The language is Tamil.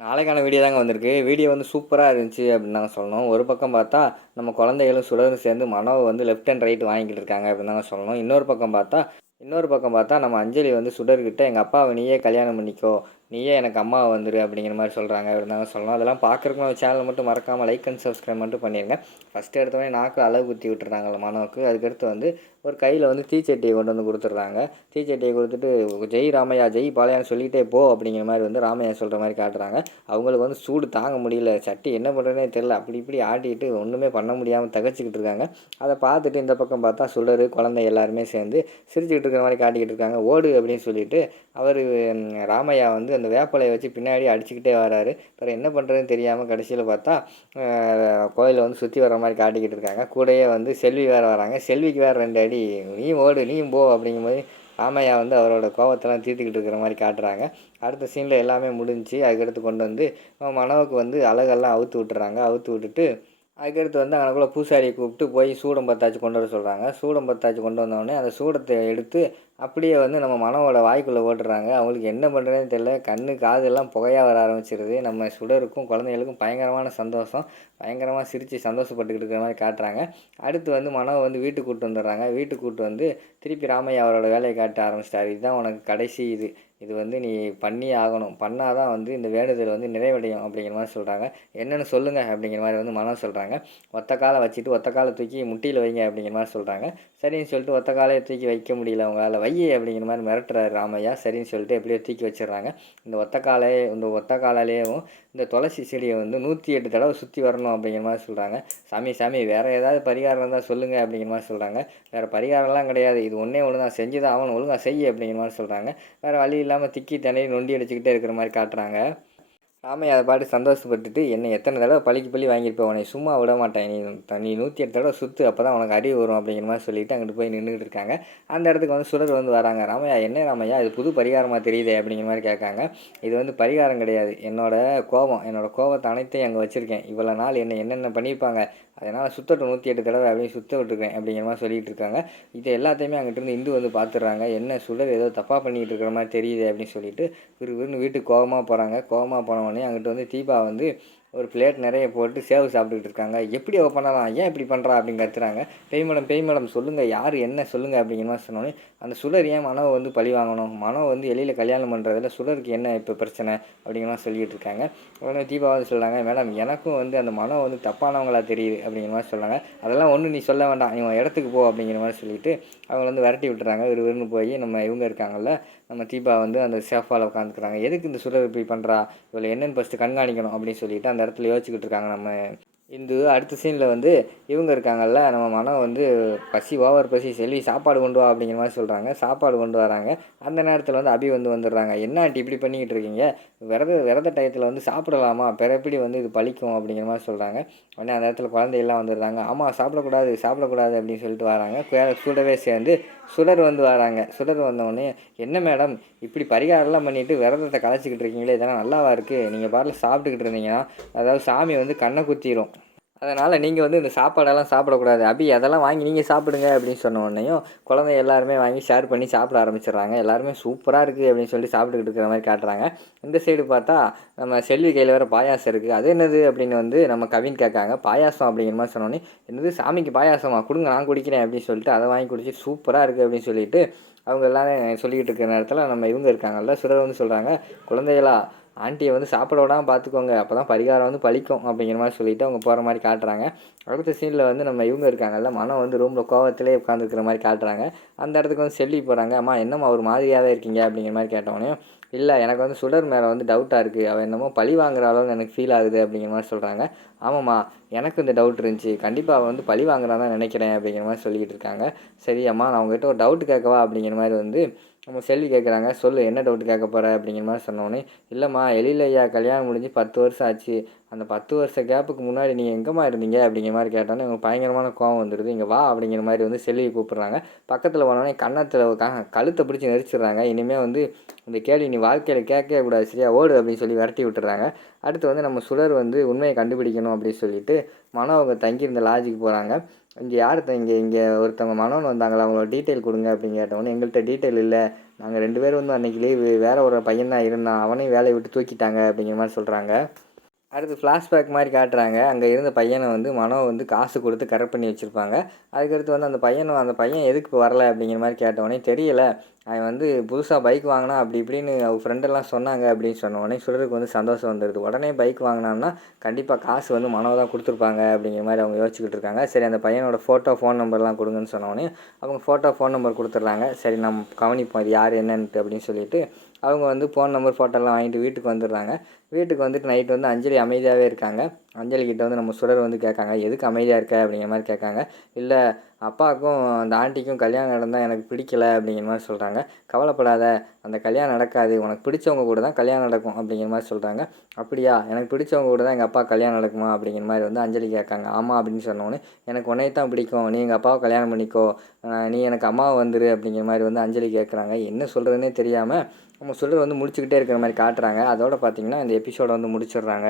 நாளைக்கான வீடியோ தாங்க வந்திருக்கு. வீடியோ வந்து சூப்பராக இருந்துச்சு அப்படின்னு தாங்க சொல்லணும். ஒரு பக்கம் பார்த்தா நம்ம குழந்தைகளும் சுடரும் சேர்ந்து மனோவை வந்து லெஃப்ட் அண்ட் ரைட் வாங்கிக்கிட்டு இருக்காங்க அப்படின்னு தாங்க சொல்லணும். இன்னொரு பக்கம் பார்த்தா இன்னொரு பக்கம் பார்த்தா நம்ம அஞ்சலி வந்து சுடர்கிட்ட எங்கள் அப்பாவை நீயே கல்யாணம் பண்ணிக்கோ. நீயே எனக்கு அம்மா வந்துரு அப்படிங்கிற மாதிரி சொல்கிறாங்க அப்படின்னு தாங்க சொல்லணும். அதெல்லாம் பார்க்குறக்கு நம்ம சேனல் மட்டும் மறக்காமல் லைக் அண்ட் சப்ஸ்கிரைப் மட்டும் பண்ணிடுங்க ஃபஸ்ட்டு எடுத்தவொடனே நாக்கு அளவு குத்தி விட்டுறாங்கல்ல மனோவுக்கு அதுக்கடுத்து வந்து ஒரு கையில் வந்து தீச்சட்டியை கொண்டு வந்து கொடுத்துட்றாங்க. தீச்சட்டியை கொடுத்துட்டு ஜெய் ராமையா ஜெய் பாலையான்னு சொல்லிகிட்டே போ அப்படிங்கிற மாதிரி வந்து ராமையா சொல்கிற மாதிரி காட்டுறாங்க. அவங்களுக்கு வந்து சூடு தாங்க முடியல. சட்டி என்ன பண்ணுறதுனே தெரில அப்படி இப்படி ஆட்டிட்டு ஒன்றுமே பண்ண முடியாமல் தகச்சிக்கிட்டு இருக்காங்க. அதை பார்த்துட்டு இந்த பக்கம் பார்த்தா சுடர் குழந்தை எல்லாருமே சேர்ந்து சிரிச்சுக்கிட்டு இருக்கிற மாதிரி காட்டிக்கிட்டு இருக்காங்க. ஓடு அப்படின்னு சொல்லிட்டு அவர் ராமையா வந்து அந்த வேப்பலையை வச்சு பின்னாடி அடிச்சுக்கிட்டே வராரு. அப்புறம் என்ன பண்ணுறதுன்னு தெரியாமல் கடைசியில் பார்த்தா கோயிலை வந்து சுற்றி வர மாதிரி காட்டிக்கிட்டு இருக்காங்க. கூடயே வந்து செல்வி வேறு வராங்க. செல்விக்கு வேறு ரெண்டு அடி. நீ ஓடு நீயும் போ அப்படிங்கும்போது ராமையா வந்து அவரோட கோவத்தெல்லாம் தீர்த்துக்கிட்டு இருக்கிற மாதிரி காட்டுறாங்க. அடுத்த சீனில் எல்லாமே முடிஞ்சு அதுக்கடுத்து கொண்டு வந்து மனோவுக்கு வந்து அழகெல்லாம் அவுத்து விட்டுறாங்க. அவுத்து விட்டுட்டு அதுக்கடுத்து வந்து அங்கனக்குள்ளே பூசாரியை கூப்பிட்டு போய் சூடம் பத்தாச்சு கொண்டு வர சொல்கிறாங்க சூடம் பத்தாச்சு கொண்டு வந்தோடனே அந்த சூடத்தை எடுத்து அப்படியே வந்து நம்ம மனவோட வாய்க்குள்ளே ஓட்டுறாங்க. அவங்களுக்கு என்ன பண்ணுறதுன்னு தெரியல. கண்ணு காதெல்லாம் புகையாக வர ஆரம்பிச்சிருது. நம்ம சுடருக்கும் குழந்தைகளுக்கும் பயங்கரமான சந்தோஷம். பயங்கரமாக சிரித்து சந்தோஷப்பட்டுக்கிட்டு இருக்கிற மாதிரி காட்டுறாங்க. அடுத்து வந்து மனோ வந்து வீட்டுக்கு கூப்பிட்டு வந்துடுறாங்க. வீட்டுக்கு கூப்பிட்டு வந்து திருப்பி ராமையா அவரோட வேலையை காட்ட ஆரம்பிச்சிட்டாரு. இதுதான் உனக்கு கடைசி இது. இது வந்து நீ பண்ணி ஆகணும். பண்ணால் தான் வந்து இந்த வேண்டுதல் வந்து நிறைவடையும் அப்படிங்கிற மாதிரி சொல்கிறாங்க என்னென்னு சொல்லுங்கள் அப்படிங்கிற மாதிரி வந்து மனம் சொல்கிறாங்க ஒத்த காலை வச்சுட்டு ஒத்த காலை தூக்கி முட்டியில் வைங்க அப்படிங்கிற மாதிரி சொல்கிறாங்க சரின்னு சொல்லிட்டு ஒத்த காலையை தூக்கி வைக்க முடியல அவங்களால வைய அப்படிங்கிற மாதிரி மிரட்டுறாரு ராமையா. சரின்னு சொல்லிட்டு எப்படியோ தூக்கி வச்சிடுறாங்க. இந்த ஒத்த காலை இந்த ஒத்த காலாலேயும் இந்த துளசி செடியை வந்து நூற்றி எட்டு தடவை சுற்றி வரணும். அப்படிங்கிற மாதிரி சொல்கிறாங்க சாமி சாமி வேறு ஏதாவது பரிகாரம் இருந்தால் சொல்லுங்கள் அப்படிங்கிற மாதிரி சொல்கிறாங்க வேறு பரிகாரம்லாம் கிடையாது. இது ஒன்றே ஒன்று தான் செஞ்சு தான் அவன் ஒழுங்காக செய்ய அப்படிங்கிற மாதிரி சொல்கிறாங்க வேறு வழி இல்லாமல் திக்கி தண்ணி நொண்டி அடிச்சுக்கிட்டே இருக்கிற மாதிரி காட்டுறாங்க. ராமையா அதை பாட்டு சந்தோஷப்பட்டுட்டு என்னை எத்தனை தடவை பழிக்கு பழி வாங்கியிருப்பேன் உன்னை சும்மா விட மாட்டேன். நீ நீ நூற்றி எட்டு தடவை சுற்று அப்போ தான் உனக்கு அறிவு வரும் அப்படிங்கிற மாதிரி சொல்லிட்டு அங்கிட்டு போய் நின்றுட்டு இருக்காங்க. அந்த இடத்துக்கு வந்து சுடர் வந்து வராங்க. ராமையா என்ன ராமையா? இது புது பரிகாரமாக தெரியுதே அப்படிங்கிற மாதிரி கேட்காங்க. இது வந்து பரிகாரம் கிடையாது. என்னோட கோபம் என்னோட கோபத்தை அனைத்தையும் அங்கே வச்சுருக்கேன். இவ்வளோ நாள் என்ன என்னென்ன பண்ணியிருப்பாங்க அதனால் சுத்தட்டும் நூற்றி எட்டு தடவை அப்படின்னு சுத்த விட்டுருக்கேன் அப்படிங்கிற மாதிரி சொல்லிகிட்டு இருக்காங்க. இது எல்லாத்தையுமே அங்கிட்டிருந்து இந்து வந்து பார்த்துடுறாங்க என்ன சுடர் ஏதோ தப்பாக பண்ணிகிட்டு இருக்கிற மாதிரி தெரியுது அப்படின்னு சொல்லிட்டு விறுவிறுன்னு வீட்டுக்கு கோபமாக போகிறாங்க கோபமாக போனவொடனே அங்கிட்ட வந்து தீபா வந்து ஒரு பிளேட் நிறைய போட்டு சேவை சாப்பிட்டுக்கிட்டு இருக்காங்க. எப்படி அவள் பண்ணலாம்? ஏன் இப்படி பண்ணுறா அப்படின்னு கத்துறாங்க. பெய் மேடம் பெய் மேடம் சொல்லுங்கள் யார் என்ன சொல்லுங்கள் அப்படிங்கிற மாதிரி சொன்னோன்னே அந்த சுடர் ஏன் மனவை வந்து பழி வாங்கணும்? மனோ வந்து எளியில் கல்யாணம் பண்ணுறதுல சுடருக்கு என்ன இப்போ பிரச்சனை? அப்படிங்கலாம் சொல்லிகிட்டு இருக்காங்க. உடனே தீபா வந்து சொல்கிறாங்க மேடம் எனக்கும் வந்து அந்த மனோ வந்து தப்பானவங்களா தெரியுது. அப்படிங்கிற மாதிரி சொல்கிறாங்க அதெல்லாம் ஒன்றும் நீ சொல்ல வேண்டாம். நீ இடத்துக்கு போ. அப்படிங்கிற மாதிரி சொல்லிட்டு அவங்க வந்து விரட்டி விட்டுறாங்க. விறுவிறுன்னு போய் நம்ம இவங்க இருக்காங்கல்ல நம்ம தீபா வந்து அந்த சேஃபால் உட்காந்துக்கிறாங்க எதுக்கு இந்த சுடர் இப்படி பண்ணுறா இவளை என்னென்னு ஃபஸ்ட்டு கண்காணிக்கணும். அப்படின்னு சொல்லிட்டு அந்த இடத்துல யோசிச்சுக்கிட்டு இருக்காங்க நம்ம இந்து அடுத்த சீனில் வந்து இவங்க இருக்காங்கல்ல நம்ம மனம் வந்து பசி ஓவர் பசி செல்வி சாப்பாடு கொண்டு வா அப்படிங்கிற மாதிரி சொல்கிறாங்க சாப்பாடு கொண்டு வராங்க. அந்த நேரத்தில் வந்து அபி வந்து வந்துடுறாங்க. என்ன ஆண்டி இப்படி பண்ணிக்கிட்டு இருக்கீங்க? விரத விரத டயத்தில் வந்து சாப்பிடலாமா? பிறப்படி வந்து இது பழிக்கும் அப்படிங்கிற மாதிரி சொல்கிறாங்க உடனே அந்த இடத்துல குழந்தையெல்லாம் வந்துடுறாங்க. ஆமாம் சாப்பிடக்கூடாது சாப்பிடக்கூடாது அப்படின்னு சொல்லிட்டு வராங்க. சுடவே சேர்ந்து சுடர் வந்து வராங்க. சுடர் வந்தவொடனே என்ன மேடம்? இப்படி பரிகாரம்லாம் பண்ணிவிட்டு விரதத்தை கலைச்சிக்கிட்டு இருக்கீங்களே? இதெல்லாம் நல்லாவா இருக்குது நீங்கள் பாட்டில் சாப்பிட்டுக்கிட்டு இருந்தீங்கன்னா அதாவது சாமி வந்து கண்ணை குத்திரும். அதனால் நீங்கள் வந்து இந்த சாப்பாடெல்லாம் சாப்பிடக்கூடாது. அபி அதெல்லாம் வாங்கி நீங்கள் சாப்பிடுங்க அப்படின்னு சொன்ன உடனேயும் குழந்தை எல்லாருமே வாங்கி ஷேர் பண்ணி சாப்பிட ஆரம்பிச்சிடுறாங்க. எல்லாருமே சூப்பராக இருக்குது அப்படின்னு சொல்லி சாப்பிட்டுக்கிட்டு இருக்கிற மாதிரி காட்டுறாங்க. இந்த சைடு பார்த்தா நம்ம செல்வி கையில் வேறு பாயாசம் இருக்குது அது என்னது அப்படின்னு வந்து நம்ம கவின் கேட்காங்க. பாயாசம் அப்படிங்கிற மாதிரி சொன்னோன்னே என்னது சாமிக்கு பாயாசமா? கொடுங்க நான் குடிக்கிறேன் அப்படின்னு சொல்லிட்டு அதை வாங்கி குடிச்சு சூப்பராக இருக்குது அப்படின்னு சொல்லிட்டு அவங்க எல்லாரும் சொல்லிக்கிட்டு இருக்கிற நேரத்தில் நம்ம இவங்க இருக்காங்கல்ல சுடர் வந்து சொல்கிறாங்க குழந்தைகளா ஆண்டியை வந்து சாப்பிட விடாமல் பார்த்துக்கோங்க அப்போ தான் பரிகாரம் வந்து பழிக்கும் அப்படிங்கிற மாதிரி சொல்லிவிட்டு அவங்க போகிற மாதிரி காட்டுறாங்க. அடுத்த சீனில் வந்து நம்ம இவங்க இருக்காங்கல்ல மனம் வந்து ரூமில் கோவத்திலே உட்காந்துருக்கிற மாதிரி காட்டுறாங்க. அந்த இடத்துக்கு வந்து செல்லி போகிறாங்க அம்மா என்னம்மா ஒரு மாதிரியாகவே இருக்கீங்க? அப்படிங்கிற மாதிரி கேட்டவொடனே இல்லை எனக்கு வந்து சுடர் மேலே வந்து டவுட்டாக இருக்குது அவள் என்னமோ பழி வாங்குறாளோன்னு எனக்கு ஃபீல் ஆகுது. அப்படிங்கிற மாதிரி சொல்கிறாங்க ஆமாம்மா எனக்கு இந்த டவுட் இருந்துச்சு. கண்டிப்பாக அவள் வந்து பழி வாங்குறான்னு தான் நினைக்கிறேன். அப்படிங்கிற மாதிரி சொல்லிக்கிட்டு இருக்காங்க. சரி அம்மா நான் உங்ககிட்ட ஒரு டவுட் கேட்கவா? அப்படிங்கிற மாதிரி வந்து நம்ம செல்வி கேட்குறாங்க சொல்லு என்ன டவுட் கேட்க போகிற அப்படிங்கிற மாதிரி சொன்னோன்னே இல்லைம்மா எழில் ஐயா கல்யாணம் முடிஞ்சு பத்து வருஷம் ஆச்சு. அந்த பத்து வருஷ கேப்புக்கு முன்னாடி நீங்கள் எங்கேம்மா இருந்தீங்க அப்படிங்கிற மாதிரி கேட்டோன்னே உங்களுக்கு பயங்கரமான கோவம் வந்துடுது இங்கே வா அப்படிங்கிற மாதிரி வந்து செல்வி கூப்பிட்றாங்க. பக்கத்தில் போனோடனே கன்னத்தில் க- கழுத்தை பிடிச்சி நெரிச்சிடுறாங்க. இனிமேல் வந்து இந்த கேள்வி நீ வாழ்க்கையில் கேட்கவே கூடாது சரியா? ஓடு அப்படின்னு சொல்லி விரட்டி விட்டுறாங்க. அடுத்து வந்து நம்ம சுடர் வந்து உண்மையை கண்டுபிடிக்கணும் அப்படின்னு சொல்லிட்டு மனோ அவங்க தங்கியிருந்த லாட்ஜுக்கு போகிறாங்க இங்கே யார் இங்கே இங்கே ஒருத்தவங்க மனோன்னு வந்தாங்களா? அவங்களோட டீட்டெயில் கொடுங்க அப்படின்னு கேட்டவொடனே எங்கள்கிட்ட டீட்டெயில் இல்லை. நாங்கள் ரெண்டு பேரும் வந்து அன்றைக்கி லீவு வேறு ஒரு பையன் தான் இருந்தான். அவனையும் வேலையை விட்டு தூக்கிட்டாங்க அப்படிங்கிற மாதிரி சொல்கிறாங்க அடுத்து ஃப்ளாஷ்பேக் மாதிரி காட்டுறாங்க. அங்கே இருந்த பையனை வந்து மனோ வந்து காசு கொடுத்து கரெக்ட் பண்ணி வச்சுருப்பாங்க. அதுக்கடுத்து வந்து அந்த பையனும் அந்த பையன் எதுக்கு இப்போ வரல அப்படிங்கிற மாதிரி கேட்டவொடனே தெரியல. அவன் வந்து புதுசாக பைக் வாங்கினா அப்படி இப்படின்னு அவங்க ஃப்ரெண்டெல்லாம் சொன்னாங்க அப்படின்னு சொன்ன உடனே சுடருக்கு வந்து சந்தோஷம் வந்துடுது. உடனே பைக் வாங்கினான்னா கண்டிப்பாக காசு வந்து மனோ தான் கொடுத்துருப்பாங்க அப்படிங்கிற மாதிரி அவங்க யோசிச்சுக்கிட்டு இருக்காங்க. சரி அந்த பையனோட ஃபோட்டோ ஃபோன் நம்பர்லாம் கொடுங்கன்னு சொன்னோடனே அவங்க ஃபோட்டோ ஃபோன் நம்பர் கொடுத்துட்றாங்க. சரி நம்ம கவனிப்போம் இது யார் என்னன்ட்டு அப்படின்னு சொல்லிட்டு அவங்க வந்து ஃபோன் நம்பர் ஃபோட்டோலாம் வாங்கிட்டு வீட்டுக்கு வந்துடுறாங்க. வீட்டுக்கு வந்துட்டு நைட் வந்து அஞ்சலி அமைதியாகவே இருக்காங்க. அஞ்சலி கிட்ட வந்து நம்ம சுடர் வந்து கேட்காங்க. எதுக்கு அமைதியாக இருக்க? அப்படிங்கிற மாதிரி கேட்காங்க. இல்லை அப்பாவுக்கும் அந்த ஆண்டிக்கும் கல்யாணம் நடந்தால் எனக்கு பிடிக்கல. அப்படிங்கிற மாதிரி சொல்கிறாங்க கவலைப்படாத அந்த கல்யாணம் நடக்காது. உனக்கு பிடிச்சவங்க கூட தான் கல்யாணம் நடக்கும். அப்படிங்கிற மாதிரி சொல்கிறாங்க அப்படியா? எனக்கு பிடிச்சவங்க கூட தான் எங்கள் அப்பா கல்யாணம் நடக்குமா? அப்படிங்கிற மாதிரி வந்து அஞ்சலி கேட்காங்க. ஆமாம் அப்படின்னு சொன்னோன்னே எனக்கு உன்னைய தான் பிடிக்கும். நீ எங்கள் அப்பாவை கல்யாணம் பண்ணிக்கோ. நீ எனக்கு அம்மாவை வந்துரு. அப்படிங்கிற மாதிரி வந்து அஞ்சலி கேட்குறாங்க. என்ன சொல்கிறதுனே தெரியாமல் நம்ம சொல்கிறது வந்து முடிச்சுக்கிட்டே இருக்கிற மாதிரி காட்டுறாங்க. அதோட பார்த்தீங்கன்னா இந்த எபிசோடை வந்து முடிச்சிடுறாங்க.